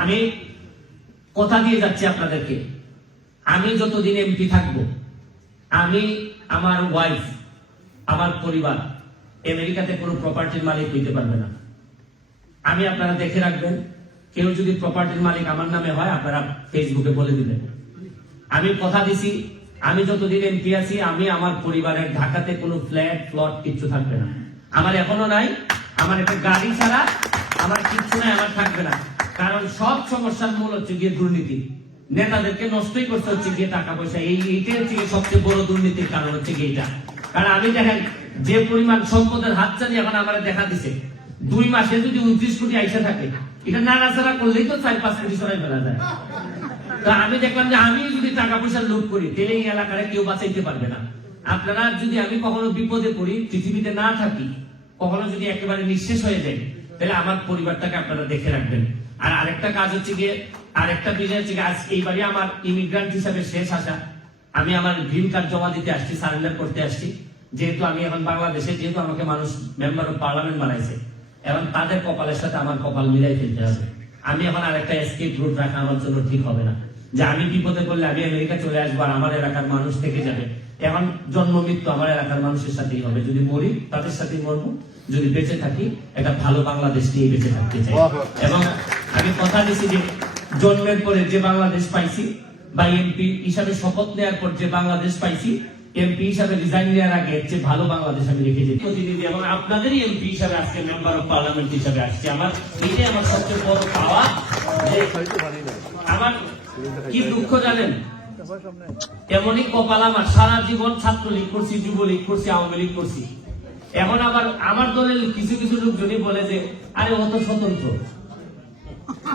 আমি কথা দিয়ে যাচ্ছি আপনাদেরকে, আমি যতদিন এমপি থাকবো, আমি, আমার ওয়াইফ, আমার পরিবার আমেরিকাতে কোনো প্রপার্টির মালিক হইতে পারবে না। আমি, আপনারা দেখে রাখবেন, কেউ যদি প্রপার্টির মালিক আমার নামে হয় আপনারা ফেসবুকে বলে দিবেন। আমি কথা দিছি, আমি যতদিন এমপি আছি, আমি আমার পরিবারের ঢাকাতে কোনো ফ্ল্যাট প্লট কিচ্ছু থাকবে না। আমার এখনো নাই, আমার একটা গাড়ি ছাড়া আমার কিচ্ছু নাই, আমার থাকবে না। কারণ সব সমস্যার মূল হচ্ছে গিয়ে দুর্নীতি। নেতাদেরকে নষ্টই করতে হচ্ছে গিয়ে টাকা পয়সা, এইটাই হচ্ছে সবচেয়ে বড় দুর্নীতির কারণ হচ্ছে গিয়ে এটা। কারণ আমি দেখেন যে পরিমাণ সম্পদের হাতছানি এখন আমার দেখা দিছে, 2 মাসে যদি 29 কোটি আইসা থাকে, এটা নাড়াচাড়া করলেই তো 4-5 কোটি সরাই ফেলা যায়। তো আমি দেখলাম যে আমি যদি টাকা পয়সা লুট করি, তাহলে এই এলাকায় কেউ বাঁচাইতে পারবে না। আপনারা যদি, আমি কখনো বিপদে পড়ি, পৃথিবীতে না থাকি, কখনো যদি একেবারে নিঃশেষ হয়ে যায়, তাহলে আমার পরিবারটাকে আপনারা দেখে রাখবেন। আর আরেকটা কাজ হচ্ছে গিয়ে, আরেকটা বিষয় হচ্ছে গিয়ে, আজ এইবারই আমার ইমিগ্রান্ট হিসাবে শেষ আসা। আমি আমার গ্রিন কার্ড জমা দিতে আসছি, সারেন্ডার করতে আসছি। যেহেতু আমি এখন বাংলাদেশে, যেহেতু আমাকে মানুষ মেম্বার অফ পার্লামেন্ট বানাইছে, এখন তাদের কপালের সাথে আমার কপাল মিলাই ফেলতে হবে। আমি এখন আরেকটা এসকেপ রুট রাখা আমার জন্য ঠিক হবে না, যে আমি বিপদে পড়লে আমি আমেরিকা চলে আসবো আর আমার এলাকার মানুষ থেকে যাবে। এখন জন্ম মৃত্যু আমার এলাকার মানুষের সাথেই হবে। যদি মরি তাদের সাথেই মরবো, যদি বেঁচে থাকি একটা ভালো বাংলাদেশ নিয়ে বেঁচে থাকতে চাই। এবং আমি কথা দিচ্ছি যে জন্মের পরে যে বাংলাদেশ পাইছি, বা এমপি হিসাবে শপথ নেওয়ার পর যে বাংলাদেশ পাইছি, এমপি হিসাবে রিজাইন নেওয়ার আগে যে ভালো বাংলাদেশ আমি রেখেছি প্রতিনিধি, এবং আপনাদেরই এমপি হিসাবে আজকে মেম্বার অফ পার্লামেন্ট হিসাবে আসছি। আমার এইটাই আমার সবচেয়ে বড় পাওয়া। আমার কি দুঃখ জানেন, এমনই কপাল আমার, সারা জীবন ছাত্রলীগ করছি, যুবলীগ করছি, আওয়ামী লীগ করছি। এখন আবার আমার দলের কিছু কিছু লোকজনই বলে যে আরে ও তো স্বতন্ত্র।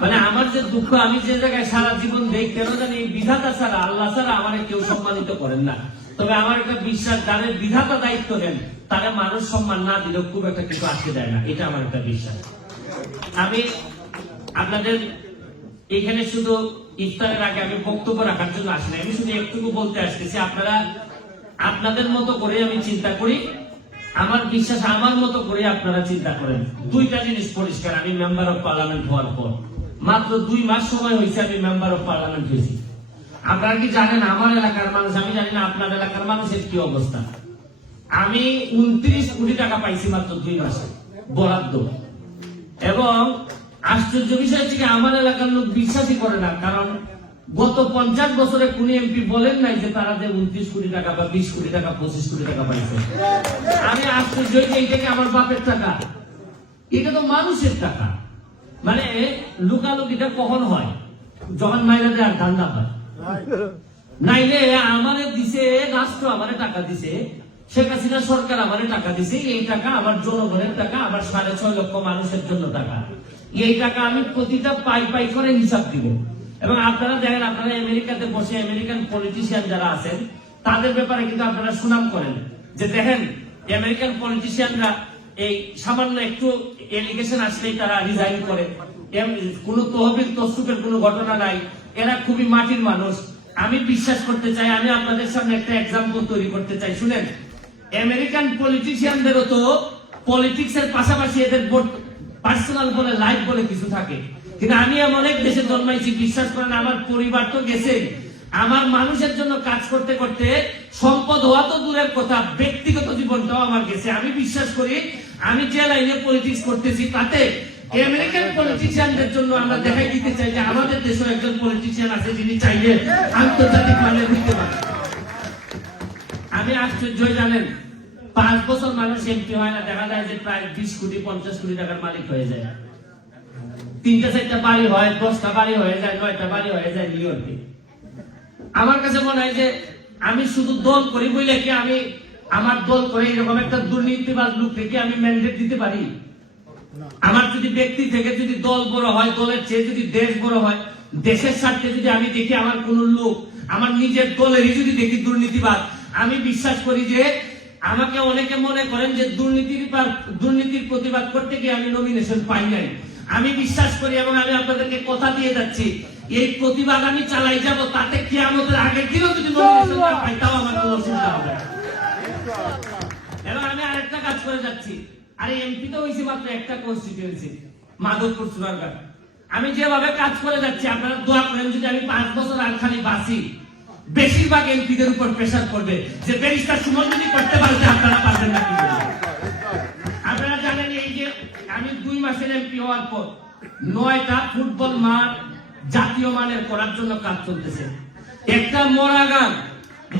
মানে আমার যে দুঃখ, আমি যে জায়গায় সারা জীবন দেখ, কেন জানি বিধাতা ছাড়া, আল্লাহ ছাড়া আমার কেউ সম্মানিত করেন না। তবে আমার একটা বিশ্বাস, যাদের বিধাতা দায়িত্ব দেন তারা মানুষ সম্মান না দিলেও খুব একটা কিছু আটকে দেয় না, এটা আমার একটা বিশ্বাস। আমি আপনাদের এখানে শুধু ইফতারের আগে আমি বক্তব্য রাখার জন্য আসি না, আমি শুধু একটুকু বলতে আসতেছি, আপনারা আপনাদের মতো করে আমি চিন্তা করি, আমার বিশ্বাস আমার মতো করে আপনারা চিন্তা করেন। 2টা জিনিস পরিষ্কার, আমি মেম্বার অফ পার্লামেন্ট হওয়ার পর মাত্র 2 মাস সময় হয়েছে আমি মেম্বার অফ পার্লামেন্ট হয়েছি। আপনারা কি জানেন আমার এলাকার মানুষ, আমি জানি না আপনার এলাকার মানুষের কি অবস্থা। আমি 29 কোটি টাকা পাইছি মাত্র 2 মাসে বরাদ্দ। এবং আশ্চর্য বিষয় হচ্ছে আমার এলাকার লোক বিশ্বাসই করে না, কারণ গত 50 বছরে কোন এমপি বলেন নাই যে তারা যে 29 কোটি টাকা বা 20 কোটি টাকা 25 কোটি টাকা পাইছে। আমি আশ্চর্য, এইটাকে আমার বাপের টাকা, এটা তো মানুষের টাকা। মানে লুকালুকিটা কখন হয়, যখন মাইরা দেয় আর ধান্দা হয়। নাইলে আমারে দিছে রাষ্ট্র, আমারে টাকা দিছে, শেখ হাসিনা সরকার আমারে টাকা দিছে, এই টাকা আমার জনগণের টাকা, আমার 6.5 লক্ষ মানুষের জন্য টাকা। এই টাকা আমি প্রতিটা পাই পাই করে হিসাব দিব। এবং আপনারা দেখেন, আপনারা আমেরিকাতে বসে আমেরিকান পলিটিশিয়ান যারা আছেন তাদের ব্যাপারে কিন্তু আপনারা সুনাম করেন, যে দেখেন আমেরিকান পলিটিশিয়ানরা এই সামান্য একটু এলিগেশন আসলেই তারা রিজাইন করে, কোন তহবিল তসরুপের কোন ঘটনা নাই, এরা খুবই মাটির মানুষ। আমি বিশ্বাস করতে চাই, আমি আপনাদের সামনে একটা এক্সাম্পল তৈরি করতে চাই, শুনেন। আমেরিকান পলিটিশিয়ানদেরও তো পলিটিক্স এর পাশাপাশি এদের পার্সোনাল বলে, লাইফ বলে কিছু থাকে। কিন্তু আমি অনেক দেশে জন্মাইছি, বিশ্বাস করেন আমার পরিবার তো গেছে, আমার মানুষের জন্য কাজ করতে করতে সম্পদ হওয়া তো দূরের কথা, ব্যক্তিগত জীবনটাও আমার গেছে। আমি বিশ্বাস করি আমি যে লাইনে পলিটিক্স করতেছি তাতে আমেরিকান পলিটিশিয়ানদের জন্য আমরা দেখাই দিতে চাই যে আমাদের দেশেও একজন পলিটিশিয়ান আছে যিনি চাইলে আন্তর্জাতিক মানে দিতে পারে। আমি আশ্চর্য, জানেন 5 বছর মানুষ এমপি হয় না, দেখা যায় যে প্রায় 20 কোটি 50 কোটি টাকার মালিক হয়ে যায়। 3টা 4টা বাড়ি হয়, 10টা বাড়ি হয়ে যায়, 9টা বাড়ি হয়ে যায় নিউ ইয়র্কে। আমার কাছে মনে হয় যে আমি শুধু দল করি বলে কি আমি আমার দল করে এরকম একটা দুর্নীতিবাজ লোক থেকে আমি ম্যান্ডেট দিতে পারি? আমার যদি ব্যক্তি থেকে যদি দল বড় হয়, দলের চেয়ে যদি দেশ বড় হয়, দেশের স্বার্থে যদি আমি দেখি আমার কোন লোক আমার নিজের দলেরই যদি দেখি দুর্নীতিবাদ, আমি বিশ্বাস করি যে আমাকে অনেকে মনে করেন যে দুর্নীতির প্রতিবাদ করতে গিয়ে আমি নমিনেশন পাই নাই। আমি বিশ্বাস করি এবং আমি আপনাদেরকে কথা দিয়ে যাচ্ছি, এই প্রতিবাদ আমি চালাই যাব, তাতে কিয়ামতের আগের দিনও যদি নমিনেশন না পাই তাও আমার কোনো অসুবিধা হবে না। এবং আমি আরেকটা কাজ করে যাচ্ছি, আরে এমপি তো হয়েছে মাত্র একটা কনস্টিটিউয়েন্সি, মাধবপুর চুনারঘাট। আমি যেভাবে কাজ করে যাচ্ছি আপনারা দোয়া করেন, যদি আমি 5 বছর আর খালি বাঁচি, বেশিরভাগ এমপিদের উপর প্রেসার করবে যে ব্যারিস্টার সুমন যদি করতে পারছে আপনারা পারবেন না কি করবেন। আপনারা জানেন এই যে আমি 2 মাসের এমপি হওয়ার পর 9টা ফুটবল মাঠ জাতীয় মানের করার জন্য কাজ চলতেছে। একটা মরাগান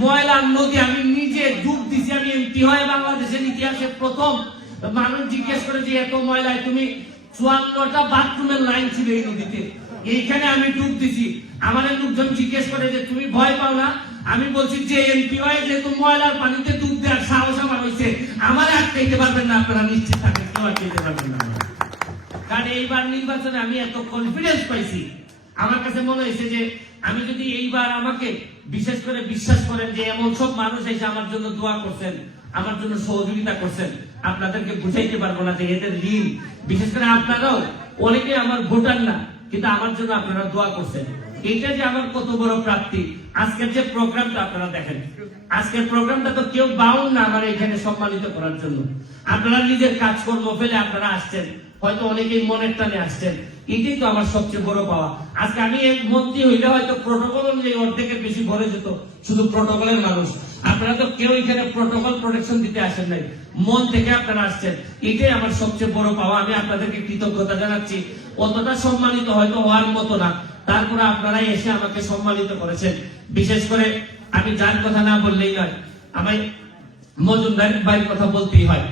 ময়লার নদী আমি নিজে ডুব দিছি। আমি এমপি হয়ে বাংলাদেশের ইতিহাসে প্রথম মানুষ জিজ্ঞেস করে যে এত ময়লায় তুমি 54টা বাথরুমের লাইন ছিল এই নদীতে, এইখানে আমি ডুব দিছি। আমাদের লোকজন জিজ্ঞেস করে যে তুমি ভয় পাও না? আমি বলছি যে এমপি হয়ে যেহেতু ময়লার পানিতে ডুব দেওয়ার সাহস আমার হয়েছে, আমার আটকাইতে পারবেন না, আপনারা নিশ্চিত থাকেন কেউ আটকাইতে পারবেন না। কারণ এইবার নির্বাচনে আমি এত কনফিডেন্স পাইছি, আমার কাছে মনে হয়েছে যে আমি যদি এইবার আমাকে বিশেষ করে বিশ্বাস করেন যে এমন সব মানুষ এসে আমার জন্য দোয়া করছেন, আমার জন্য সহযোগিতা করছেন, আপনাদেরকে বুঝাইতে পারবো না যে এদের ঋণ। বিশেষ করে আপনারাও অনেকে আমার ভোটার না, কিন্তু আমার জন্য আপনারা দোয়া করছেন। এটা যে আমার কত বড় প্রাপ্তি। আজকের যে প্রোগ্রামটা আপনারা দেখেন, আজকের প্রোগ্রামটা তো কেউ বাউন না আমার এখানে সম্মানিত করার জন্য। আপনারা নিজের কাজকর্ম ফেলে আপনারা আসছেন, হয়তো অনেকেই মনের টানে আসছেন, এটাই তো আমার সবচেয়ে বড় পাওয়া। আজকে আমি এক মন্ত্রী হইলে হয়তো প্রোটোকল অনুযায়ী অর্ধেকের বেশি ভরে যেত, শুধু প্রোটোকলের মানুষ। আপনারা তো কেউ এখানে প্রোটোকল প্রোটেকশন দিতে আসেন নাই, মন থেকে আপনারা আসছেন, এটাই আমার সবচেয়ে বড় পাওয়া। আমি আপনাদেরকে কৃতজ্ঞতা জানাচ্ছি। অতটা সম্মানিত হয়তো হওয়ার মতো না, তারপরে আপনারা এসে আমাকে সম্মানিত করেছেন। বিশেষ করে আমি যার কথা না বললেই নয়, আমি মজুমদার ভাইয়ের কথা বলতেই হয়।